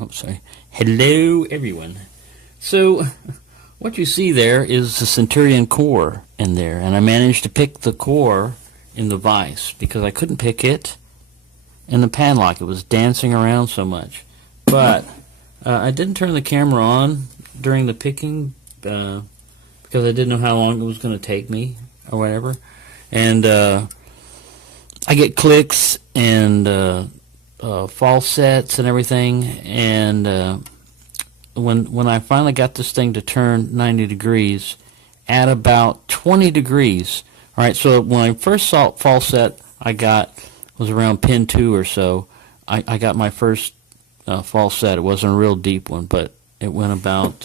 Oh, sorry. Hello, everyone. So, what you see there is the Centurion core in there, and I managed to pick the core in the vise because I couldn't pick it in the padlock. It was dancing around so much. But I didn't turn the camera on during the picking because I didn't know how long it was going to take me or whatever. And I get clicks and false sets and everything, and when I finally got this thing to turn 90 degrees at about 20 degrees, all right, so when I first saw false set I got was around pin 2 or so. I got my first false set. It wasn't a real deep one, but it went about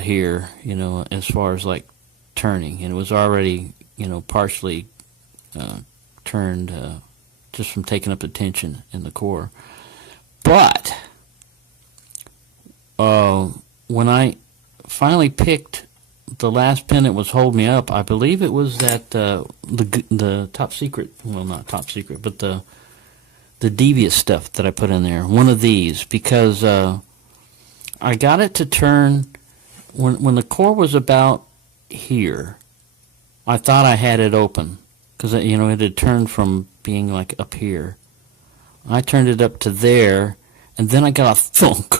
here, you know, as far as like turning, and it was already, you know, partially turned just from taking up the tension in the core. But when I finally picked the last pin that was holding me up, I believe it was that the top secret, well, not top secret, but the devious stuff that I put in there, one of these, because I got it to turn when the core was about here. I thought I had it open because, you know, it had turned from being like up here. I turned it up to there, and then I got a thunk,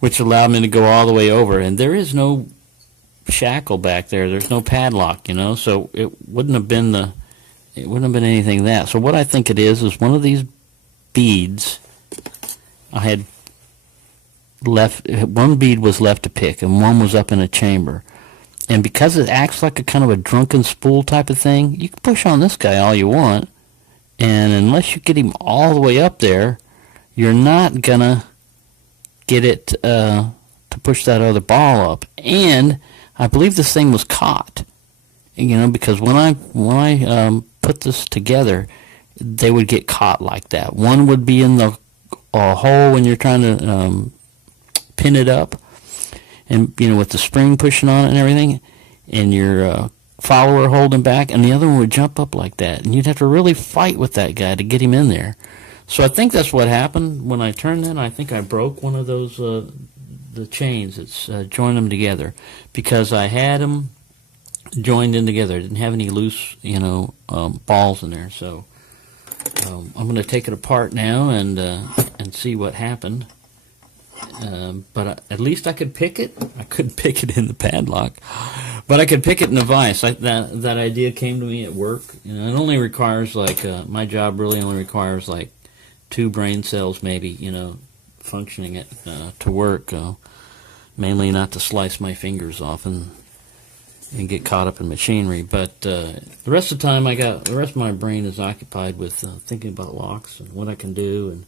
which allowed me to go all the way over. And there is no shackle back there. There's no padlock, you know, so it wouldn't have been anything that. So what I think it is one of these beads I had left. One bead was left to pick, and one was up in a chamber. And because it acts like a kind of a drunken spool type of thing, you can push on this guy all you want, and unless you get him all the way up there, you're not gonna get it to push that other ball up. And I believe this thing was caught, you know, because when I put this together, they would get caught like that. One would be in the hole when you're trying to pin it up, and, you know, with the spring pushing on it and everything, and your follower holding back, and the other one would jump up like that, and you'd have to really fight with that guy to get him in there. So I think that's what happened when I turned that. I think I broke one of those the chains that's joined them together, because I had them joined in together. I didn't have any loose, you know, balls in there. So I'm going to take it apart now and see what happened. But at least I could pick it. I couldn't pick it in the padlock, but I could pick it in the vise. That idea came to me at work. You know, it only requires like my job really only requires like 2 brain cells, maybe, you know, functioning it to work. Mainly not to slice my fingers off and get caught up in machinery. But the rest of the time, the rest of my brain is occupied with thinking about locks and what I can do. And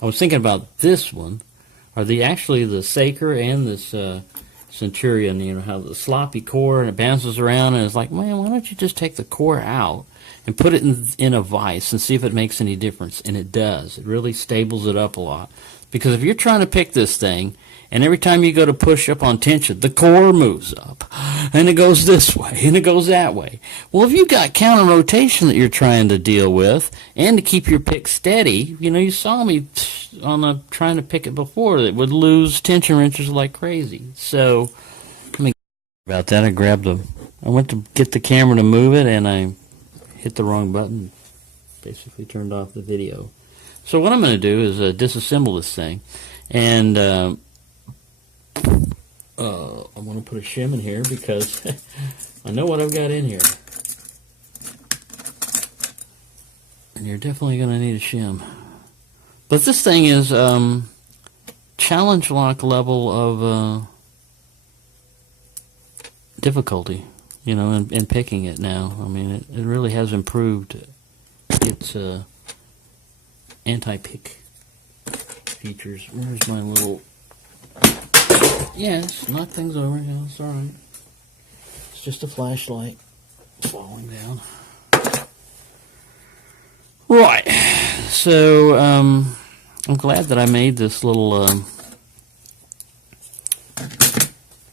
I was thinking about this one. Are actually the Saker and this Centurion, you know, how the sloppy core and it bounces around, and it's like, man, why don't you just take the core out and put it in a vise and see if it makes any difference? And it does. It really stables it up a lot. Because if you're trying to pick this thing, and every time you go to push up on tension, the core moves up, and it goes this way, and it goes that way. Well, if you've got counter rotation that you're trying to deal with, and to keep your pick steady, you know, you saw me on trying to pick it before, it would lose tension wrenches like crazy. So, let me about that. I went to get the camera to move it, and I hit the wrong button, basically turned off the video. So what I'm going to do is disassemble this thing, and I want to put a shim in here because I know what I've got in here. And you're definitely going to need a shim. But this thing is challenge lock level of difficulty, you know, in picking it now. I mean, it really has improved its anti-pick features. Where's my little... Yes, knock things over. Yeah, it's all right. It's just a flashlight falling down. Right. So, I'm glad that I made this little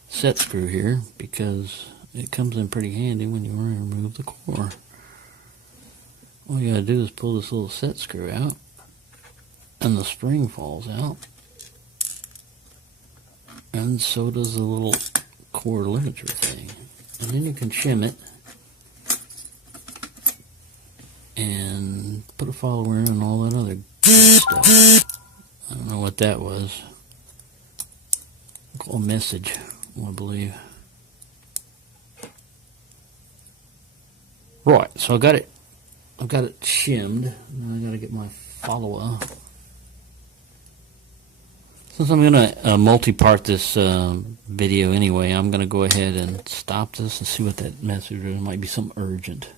set screw here, because it comes in pretty handy when you want to remove the core. All you gotta do is pull this little set screw out, and the spring falls out. And so does the little core limiter thing. And then you can shim it and put a follower in and all that other good stuff. I don't know what that was. A message, I believe. Right, so I've got it shimmed. Now I got to get my follower. Since I'm going to multi-part this video anyway, I'm going to go ahead and stop this and see what that message is. It might be something urgent.